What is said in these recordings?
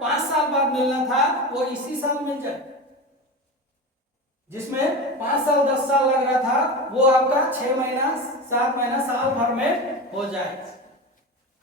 5 साल बाद मिलना था वो इसी साल मिल जाए। जिसमें 5 साल 10 साल लग रहा था वो आपका 6 महीना 7 महीना साल भर में हो जाए।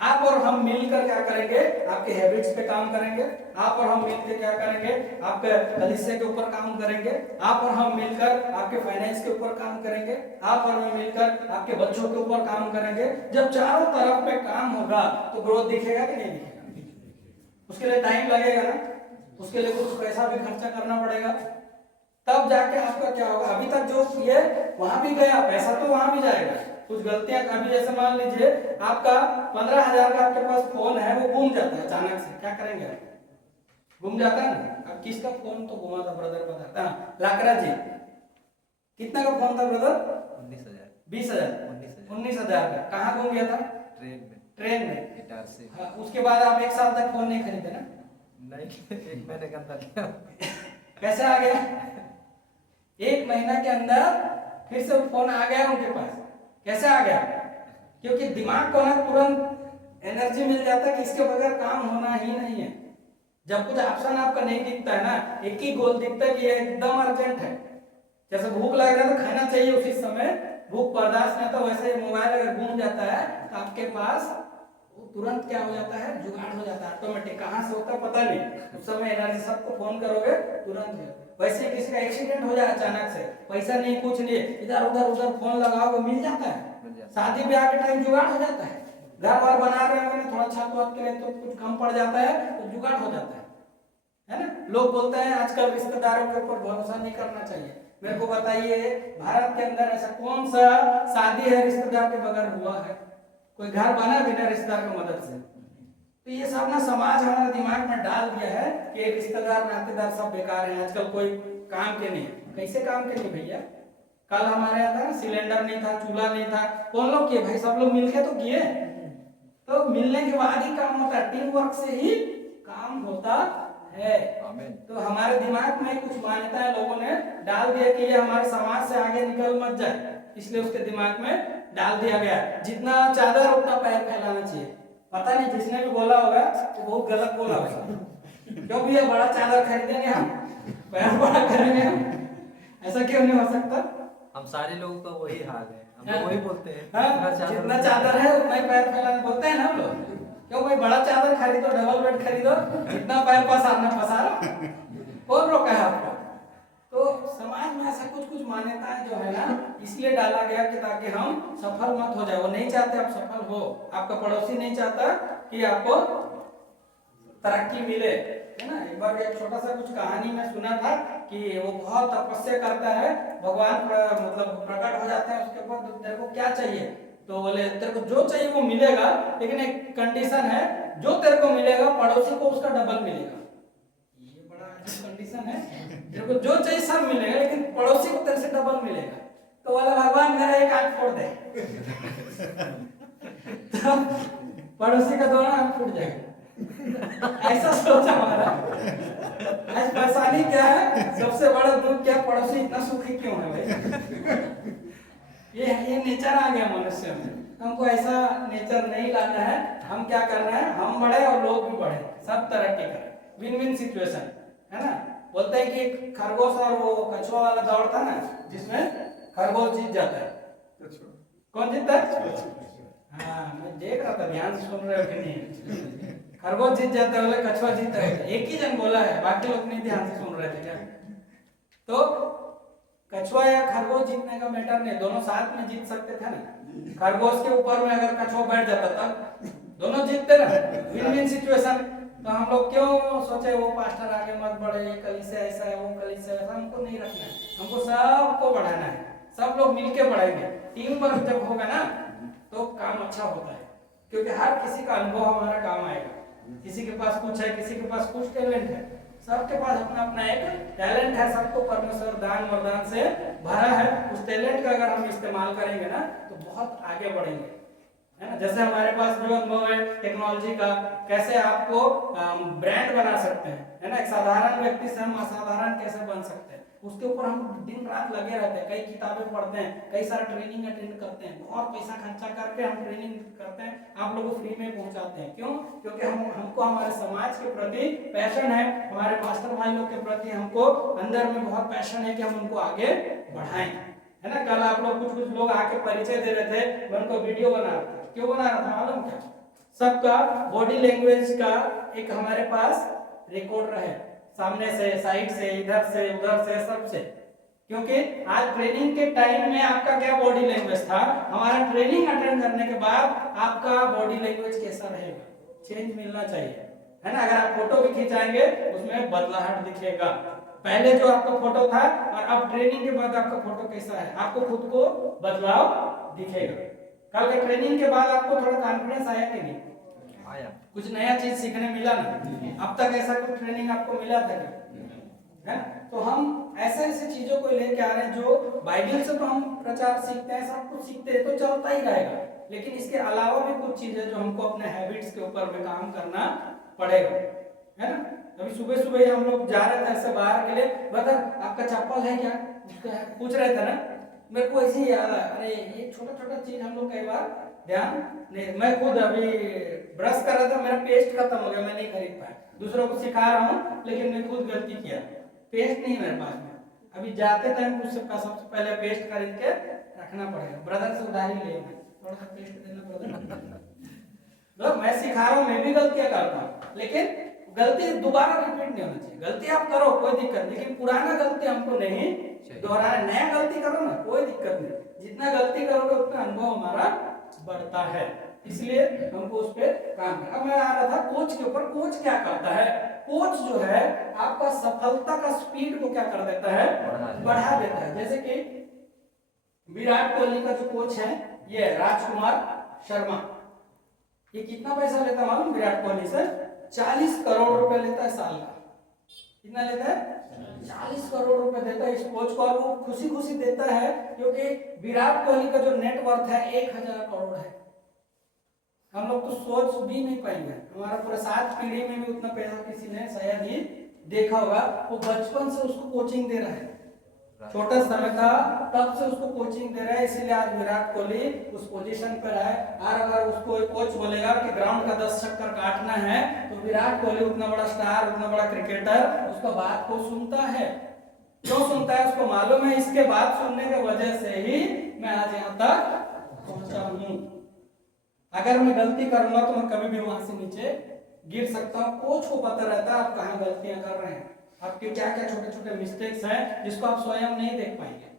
आप और हम मिलकर क्या करेंगे, आपके हैबिट्स पे काम करेंगे। आप और हम मिलकर क्या करेंगे, आपके कलिसिया के ऊपर काम करेंगे। आप और हम मिलकर आपके फाइनेंस के ऊपर काम करेंगे। आप और हम मिलकर आपके बच्चों के ऊपर काम करेंगे। जब चारों तरफ पे काम होगा तो ग्रोथ दिखेगा कि नहीं दिखेगा? उसके लिए टाइम लगेगा ना, उसके लिए कुछ पैसा भी खर्चा करना पड़ेगा, तब जाके आपका क्या होगा। अभी तक जो किए वहां भी गया, पैसा तो वहां भी जाएगा। कुछ गलतियां कभी, जैसे मान लीजिए आपका 15,000 का आपके पास फोन है, वो गुम जाता है अचानक से, क्या करेंगे आप? गुम जाता है ना। अब किसका फोन तो गुमा था ब्रदर बताता है, लाकरा जी कितना का फोन था ब्रदर? 19,000 20,000 19,000 का। कहाँ गुम गया था? ट्रेन में इटारसी। हाँ, उसके बाद आप 1 साल तक फोन नहीं खरीदे ना? नहीं, 1 महीने के अंदर कैसे आ गया? 1 महीना के अंदर फिर से फोन आ गया उनके पास। कैसे आ गया? क्योंकि दिमाग को ना तुरंत एनर्जी मिल जाता है कि इसके बगैर काम होना ही नहीं है। जब कुछ ऑप्शन आपका नहीं दिखता है ना, एक ही गोल दिखता है कि ये एकदम अर्जेंट है। जैसे भूख लग रहा है तो खाना चाहिए उसी समय, भूख बर्दाश्त नहीं होता, वैसे मोबाइल अगर घूम जाता है तो आपके पास तुरंत क्या हो जाता है, जुगाड़ हो जाता है ऑटोमेटिक। कहाँ से होता है पता नहीं, उस समय एनर्जी सबको फोन करोगे तुरंत। वैसे किसी का एक्सीडेंट हो जाए अचानक से, पैसा नहीं कुछ नहीं, इधर उधर फोन लगाओगे मिल जाता है। शादी ब्याह के टाइम जुगाड़ हो जाता है। घर बार बना रहे हैं थोड़ा छत वत के लिए तो कुछ कम पड़ जाता है तो जुगाड़ हो जाता है ना। लोग बोलते हैं आजकल रिश्तेदारों के ऊपर भरोसा नहीं करना चाहिए। मेरे को बताइए, भारत के अंदर ऐसा कौन सा शादी है रिश्तेदार के बगैर हुआ है? कोई घर बना बिना रिश्तेदार की मदद से? तो ये सब ना समाज हमारे दिमाग में डाल दिया है कि रिश्तेदार नातेदार सब बेकार हैं, आजकल कोई काम के नहीं। कैसे काम के नहीं भैया? कल हमारे यहाँ था सिलेंडर नहीं था, चूल्हा नहीं था, कौन लोग किए भाई? सब लोग मिलके तो किए। तो मिलने के बाद ही काम होता है, टीम वर्क से ही काम होता है। तो हमारे दिमाग में कुछ मान्यताएं लोगों ने डाल दिया कि ये हमारे समाज से आगे निकल मत जाए, इसलिए उसके दिमाग में डाल दिया गया जितना चादर उतना पैर फैलाना चाहिए। पता नहीं जिसने भी बोला होगा तो बहुत गलत बोला होगा। क्यों भैया बड़ा चादर खरीदेंगे हम, पैर बड़ा करेंगे हम, ऐसा क्यों नहीं हो सकता? हम सारे लोगों का वही हाल है, हम वही बोलते हैं। जितना चादर है उतना ही पैर फैलाना बोलते हैं ना हम लोग। क्यों भाई बड़ा चादर खरीदो, डबल बेड खरीदो, जितना पैर पसारना पसारो, कौन रोका है आपको? तो समाज में ऐसा कुछ मान्यताएं जो है ना इसलिए डाला गया कि ताकि हम सफल मत हो जाए। वो नहीं चाहते आप सफल हो, आपका पड़ोसी नहीं चाहता कि आपको तरक्की मिले, है ना। एक बार एक छोटा सा कुछ कहानी में सुना था कि वो बहुत तपस्या करता है, भगवान मतलब प्रकट हो जाते हैं उसके ऊपर, तेरे को क्या चाहिए? तो बोले तेरे को जो चाहिए वो मिलेगा, लेकिन एक कंडीशन है, जो तेरे को मिलेगा पड़ोसी को उसका डबल मिलेगा। ये बड़ा कंडीशन है, तेरे को जो चाहिए सब मिलेगा लेकिन पड़ोसी को तेरे से डबल मिलेगा। तो बोला भगवान मेरा एक आंख फोड़ दे। तो पड़ोसी का दोनों आंख फूट जाएगा। ऐसा सोचा हमारा। आज परेशानी क्या है, सबसे बड़ा दुख क्या, पड़ोसी इतना सुखी क्यों है भाई? ये नेचर आ गया मनुष्य में। हमको ऐसा नेचर नहीं लाना है। हम क्या करना है, हम बढ़े और लोग भी बढ़े, सब तरक्की करें, विन विन सिचुएशन, है ना। बोलते हैं कि खरगोश और वो कछुआ वाला दौड़ था ना, जिसमें खरगोश जीत जाता है। कौन जीतता है? हाँ मैं देख रहा था, ध्यान से सुन रहे हो कि नहीं? खरगोश जीत जाता है, कछुआ जीतता है। एक ही जन बोला है, बाकी लोग नहीं ध्यान से सुन रहे थे क्या? तो कछुआ या खरगोश जीतने का मैटर नहीं, दोनों साथ में जीत सकते थे ना। खरगोश के ऊपर में अगर कछुआ बैठ जाता तब दोनों जीतते ना, विन विन सिचुएशन। तो हम लोग क्यों सोचे वो पास्टर आगे मत बढ़े, ये कलीसिया ऐसा है, वो कलीसिया ऐसा, हमको नहीं रखना है। हमको सबको बढ़ाना है, सब लोग मिलके बढ़ाएंगे। टीम वर्क जब होगा ना तो काम अच्छा होता है, क्योंकि हर किसी का अनुभव हमारा काम आएगा। किसी के पास कुछ है, किसी के पास कुछ टैलेंट है, सबके पास अपना अपना एक टैलेंट है। सबको परमेश्वर दान वरदान से भरा है। उस टैलेंट का अगर हम इस्तेमाल करेंगे ना तो बहुत आगे बढ़ेंगे, है ना। जैसे हमारे पास जो अनुभव है टेक्नोलॉजी का, कैसे आपको ब्रांड बना सकते हैं, है ना। एक साधारण व्यक्ति से हम असाधारण कैसे बन सकते हैं, उसके ऊपर हम दिन रात लगे रहते हैं, कई किताबें पढ़ते हैं, कई सारा ट्रेनिंग अटेंड करते हैं, बहुत पैसा खर्चा करके हम ट्रेनिंग करते हैं, आप लोगों को फ्री में पहुंचाते हैं। क्यों? क्योंकि हमको हमारे समाज के प्रति पैशन है, हमारे मास्टर भाई लोग के प्रति हमको अंदर में बहुत पैशन है कि हम उनको आगे बढ़ाएं, है ना। कल आप लोग कुछ लोग आके परिचय दे रहे थे, मैं उनको वीडियो बना रहा था। क्यों बना रहा था मालूम क्या? सबका बॉडी लैंग्वेज का एक हमारे पास रिकॉर्डर है, सामने से, साइड से, इधर से, उधर से, सब से। क्योंकि आज ट्रेनिंग के टाइम में आपका क्या बॉडी लैंग्वेज था, हमारा ट्रेनिंग अटेंड करने के बाद आपका बॉडी लैंग्वेज कैसा रहेगा, चेंज मिलना चाहिए, है ना। अगर आप फोटो भी खिंचाएंगे उसमें बदलाहट दिखेगा, पहले जो आपका फोटो था और अब ट्रेनिंग के बाद आपका फोटो कैसा है, आपको खुद को बदलाव दिखेगा। कल के ट्रेनिंग के बाद आपको थोड़ा कॉन्फिडेंस आया कि नहीं आया? कुछ नया चीज सीखने मिला ना? अब तक ऐसा कोई ट्रेनिंग आपको मिला था क्या? है? तो हम ऐसे ऐसे चीजों को लेके आ रहे हैं जो बाइबल से तो हम प्रचार सीखते हैं, सब कुछ सीखते हैं तो चलता ही रहेगा, लेकिन इसके अलावा भी कुछ चीजें जो हमको अपने हैबिट्स के ऊपर में काम करना पड़ेगा, है ना। अभी सुबह सुबह हम लोग जा रहे थे ऐसे बाहर के लिए, बता आपका चप्पल है क्या, पूछ रहे थे ना, मेरे को ऐसे ही याद आया, अरे ये छोटा छोटा चीज हम लोग कई बार ध्यान नहीं। मैं खुद अभी ब्रश कर रहा था, मेरा पेस्ट खत्म हो गया, मैं नहीं खरीद पाया, दूसरों को सिखा रहा हूँ लेकिन मैं खुद गलती किया, पेस्ट नहीं मेरे पास में। अभी जाते टाइम कुछ सबसे पहले पेस्ट खरीद के रखना पड़ेगा, ब्रदर से उधारी ले, थोड़ा सा पेस्ट देना ब्रदर। मैं सिखा रहा हूँ, मैं भी गलतियां करता हूँ, लेकिन गलती दोबारा रिपीट नहीं होना चाहिए। गलती आप करो कोई दिक्कत, लेकिन पुराना गलती हमको नहीं दोहराना। नया गलती करो ना, कोई दिक्कत नहीं, जितना गलती करोगे उतना अनुभव हमारा बढ़ता है, इसलिए हमको उस पर काम करना। अब मैं आ रहा था कोच के ऊपर। कोच क्या करता है? कोच जो है आपका सफलता का स्पीड को क्या कर देता है, बढ़ा देता है। जैसे कि विराट कोहली का जो कोच है ये राजकुमार शर्मा, ये कितना पैसा लेता है मालूम? विराट कोहली से 40 करोड़ रुपए लेता है साल का। कितना लेता है? 40 करोड़ रुपए देता है इस कोच को, और वो खुशी खुशी देता है क्योंकि विराट कोहली का जो नेटवर्थ है 1000 करोड़ है। हम लोग तो सोच भी नहीं पाएंगे, हमारा पूरा 7 पीढ़ी में भी उतना पैसा किसी ने शायद ही देखा होगा। वो बचपन से उसको कोचिंग दे रहा है, छोटा समय था तब से उसको कोचिंग दे रहा है, इसीलिए आज विराट कोहली उस पोजीशन पर है। और अगर उसको एक कोच बोलेगा कि ग्राउंड का 10 चक्कर काटना है तो विराट कोहली उतना बड़ा स्टार, उतना बड़ा क्रिकेटर उसका बात को सुनता है। क्यों सुनता है? उसको मालूम है इसके बात सुनने की वजह से ही मैं आज यहाँ तक पहुंचा हूँ। अगर मैं गलती करूंगा तो मैं कभी भी वहां से नीचे गिर सकता हूँ। कोच को पता रहता है आप कहाँ गलतियां कर रहे हैं, आपके क्या क्या छोटे छोटे मिस्टेक्स हैं जिसको आप स्वयं नहीं देख पाएंगे।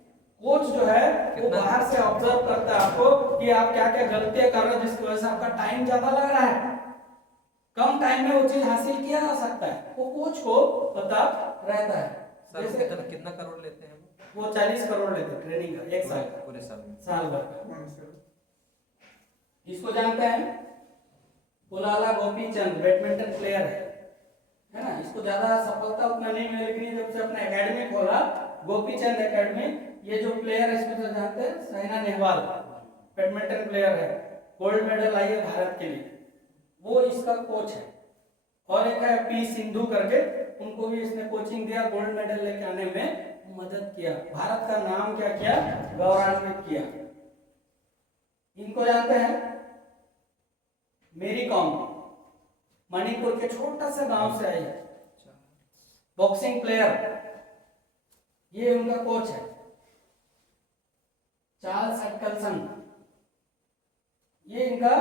कोच जो है वो बाहर से ऑब्जर्व करता है आपको कि आप क्या क्या गलतियां कर रहे हो, जिसकी वजह से आपका टाइम ज्यादा लग रहा है, कम टाइम में वो चीज हासिल किया जा सकता है, वो कोच को पता रहता है। जैसे कितना करोड़ लेते हैं वो 40 करोड़ लेते हैं ट्रेनिंग का, एक साल का, पूरे साल भर। इसको जानते हैं? पुलाला गोपीचंद बैडमिंटन प्लेयर है ना। इसको ज्यादा सफलता उतना नहीं मिली, लेकिन जब से अपना एकेडमी खोला गोपीचंद एकेडमी, ये जो प्लेयर है इसको तो जानते हैं, साइना नेहवाल बैडमिंटन प्लेयर है, गोल्ड मेडल आई है भारत के लिए, वो इसका कोच है। और एक है पी सिंधु करके, उनको भी इसने कोचिंग दिया, गोल्ड मेडल लेके आने में मदद किया, भारत का नाम क्या किया, गौरवान्वित किया। इनको जानते हैं? मेरी कॉम, मणिपुर के छोटा सा गांव से आई है, बॉक्सिंग प्लेयर, ये उनका कोच है। चार्ल्स एटकलसन, ये इनका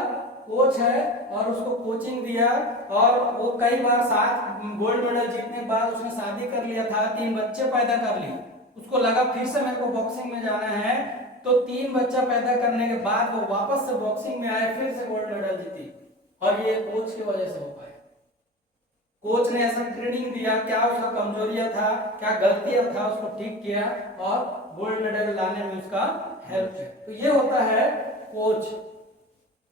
कोच है और उसको कोचिंग दिया, और वो कई बार साथ गोल्ड मेडल जीतने के बाद उसने शादी कर लिया था, 3 बच्चे पैदा कर लिए। उसको लगा फिर से मेरे को बॉक्सिंग में जाना है, तो 3 बच्चा पैदा करने के बाद वो वापस से बॉक्सिंग में आए, फिर से गोल्ड मेडल जीती, और ये कोच की वजह से हो पाया। कोच ने ऐसा ट्रेनिंग दिया, क्या उसका कमजोरियां था, क्या गलतियां था, उसको ठीक किया और गोल्ड मेडल लाने में उसका हेल्प किया। तो ये होता है कोच।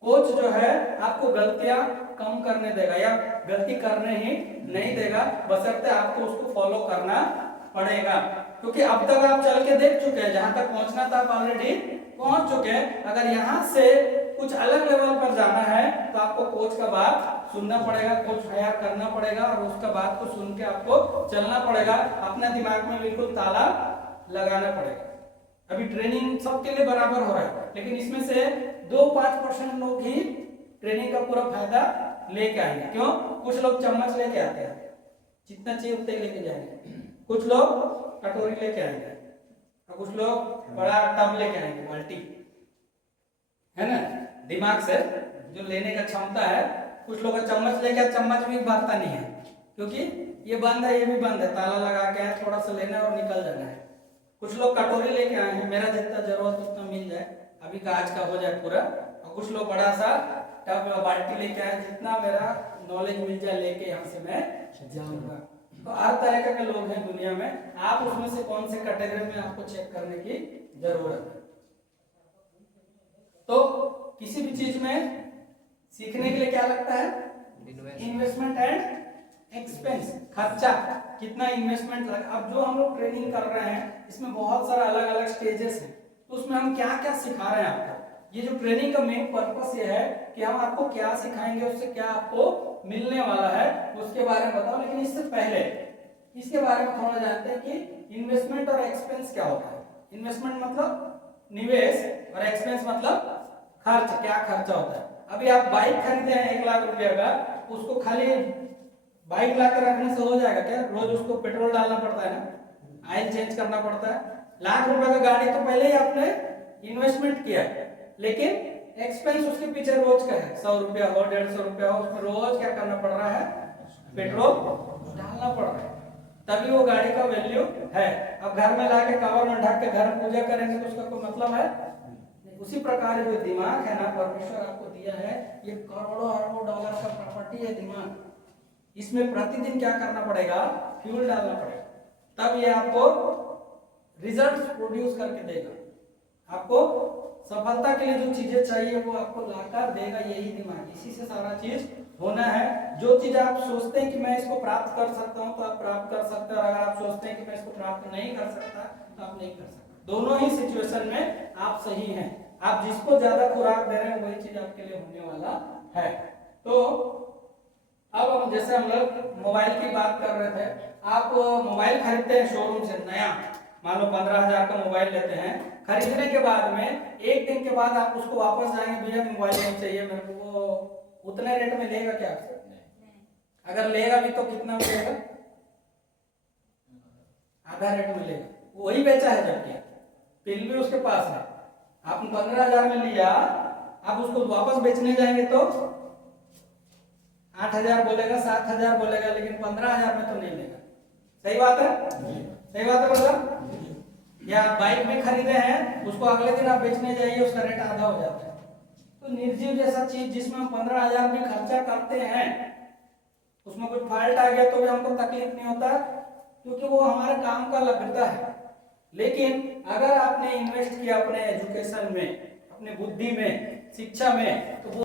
कोच जो है आपको गलतियां कम करने देगा या गलती करने ही नहीं देगा, बशर्ते आपको उसको फॉलो करना पड़ेगा। क्योंकि अब तक आप चल के देख चुके हैं, जहां तक पहुंचना था आप ऑलरेडी पहुंच चुके हैं। अगर यहाँ से कुछ अलग लेवल पर जाना है तो आपको कोच का बात सुनना पड़ेगा, कुछ हायर करना पड़ेगा और उसका बात को सुन के आपको चलना पड़ेगा, अपना दिमाग में बिल्कुल ताला लगाना पड़ेगा। अभी ट्रेनिंग सबके लिए बराबर हो रहा है, लेकिन इसमें से 2-5% लोग ही ट्रेनिंग का पूरा फायदा लेके आएंगे। क्यों? कुछ लोग चम्मच लेके आते हैं, जितना चाहिए उतना ही लेके जाएंगे, कुछ लोग कटोरी लेके आएंगे और कुछ लोग बड़ा टब लेके आएंगे, बाल्टी, है ना, दिमाग से जो लेने का क्षमता है। कुछ लोग चम्मच लेके, चम्मच भी बांधता नहीं है क्योंकि ये बंद है, ये भी बंद है, ताला लगा के है, थोड़ा सा लेना है और निकल जाना है। कुछ लोग कटोरी लेके आए हैं, मेरा जितना जरूरत उतना मिल जाए, अभी कांच का हो जाए पूरा, और कुछ लोग बड़ा सा टब बाल्टी लेके आए, जितना मेरा नॉलेज मिल जाए लेके यहाँ से मैं जाऊंगा। तो हर तरह के लोग हैं दुनिया में, आप उसमें से कौन से कैटेगरी में आपको चेक करने की जरूरत है। तो किसी भी चीज में सीखने के लिए क्या लगता है? इन्वेस्टमेंट एंड एक्सपेंस, खर्चा, कितना इन्वेस्टमेंट लगा। अब जो हम लोग ट्रेनिंग कर रहे हैं इसमें बहुत सारा अलग अलग स्टेजेस हैं, तो उसमें हम क्या क्या सिखा रहे हैं आपको। ये जो ट्रेनिंग का मेन पर्पस ये है कि हम आपको क्या सिखाएंगे, उससे क्या आपको मिलने वाला है उसके बारे में बताओ। लेकिन इससे पहले इसके बारे में थोड़ा जानते हैं कि इन्वेस्टमेंट और एक्सपेंस क्या होता है। इन्वेस्टमेंट मतलब निवेश और एक्सपेंस मतलब खर्च, क्या खर्चा होता है। अभी आप बाइक खरीदे हैं 1 लाख रुपए का, उसको खाली बाइक ला कर रखने से हो जाएगा क्या? रोज उसको पेट्रोल डालना पड़ता है ना, ऑयल चेंज करना पड़ता है। लाख रुपए का गाड़ी तो पहले ही आपने इन्वेस्टमेंट किया है, लेकिन एक्सपेंस उसके पीछे रोज का है, 100 रुपया हो, 150 रुपया हो, उसमें रोज क्या करना पड़ रहा है? पेट्रोल डालना पड़ रहा है, तभी वो गाड़ी का वैल्यू है। अब घर में लाके कवर में ढक के घर पूजा करेंगे तो उसका कोई मतलब है? उसी प्रकार जो दिमाग है ना, परमेश्वर आपको दिया है, ये करोड़ों अरबों डॉलर का प्रॉपर्टी है दिमाग। इसमें प्रतिदिन क्या करना पड़ेगा? फ्यूल डालना पड़ेगा, तब ये आपको रिजल्ट प्रोड्यूस करके देगा। आपको सफलता के लिए जो चीजें चाहिए वो आपको लाकर देगा यही दिमाग, इसी से सारा चीज होना है। जो चीज आप सोचते हैं कि मैं इसको प्राप्त कर सकता हूं तो आप प्राप्त कर सकते हैं, और अगर आप सोचते हैं कि मैं इसको प्राप्त नहीं कर सकता तो आप नहीं कर सकते। दोनों ही सिचुएशन में आप सही हैं। आप जिसको ज्यादा खुराक दे रहे हैं वही चीज आपके लिए होने वाला है। तो अब हम जैसे हम लोग मोबाइल की बात कर रहे थे, आप मोबाइल खरीदते हैं शोरूम से नया, मान लो 15,000 का मोबाइल लेते हैं, खरीदने के बाद में 1 दिन के बाद आप उसको वापस जाएंगे, भैया मोबाइल नहीं चाहिए मेरे को, वो उतने रेट में लेगा क्या आपसे? अगर लेगा भी तो कितना में लेगा? आधा रेट में लेगा। वही बेचा है, जबकि पिन भी उसके पास है। आपने 15,000 में लिया, आप उसको वापस बेचने जाएंगे तो 8,000 बोलेगा, 7,000 बोलेगा, लेकिन 15,000 में तो नहीं लेगा। सही बात है? सही बात है मतलब? या बाइक में खरीदे हैं, उसको अगले दिन आप बेचने जाइए, उसका रेट आधा हो जाता है। तो निर्जीव जैसा चीज जिसमें हम 15,000 में खर्चा करते हैं, उसमें कुछ फॉल्ट आ गया तो भी हमको तकलीफ नहीं होता, क्योंकि वो हमारे काम का लगता है। लेकिन अगर आपने इन्वेस्ट किया अपने एजुकेशन में, अपने बुद्धि में, शिक्षा में, तो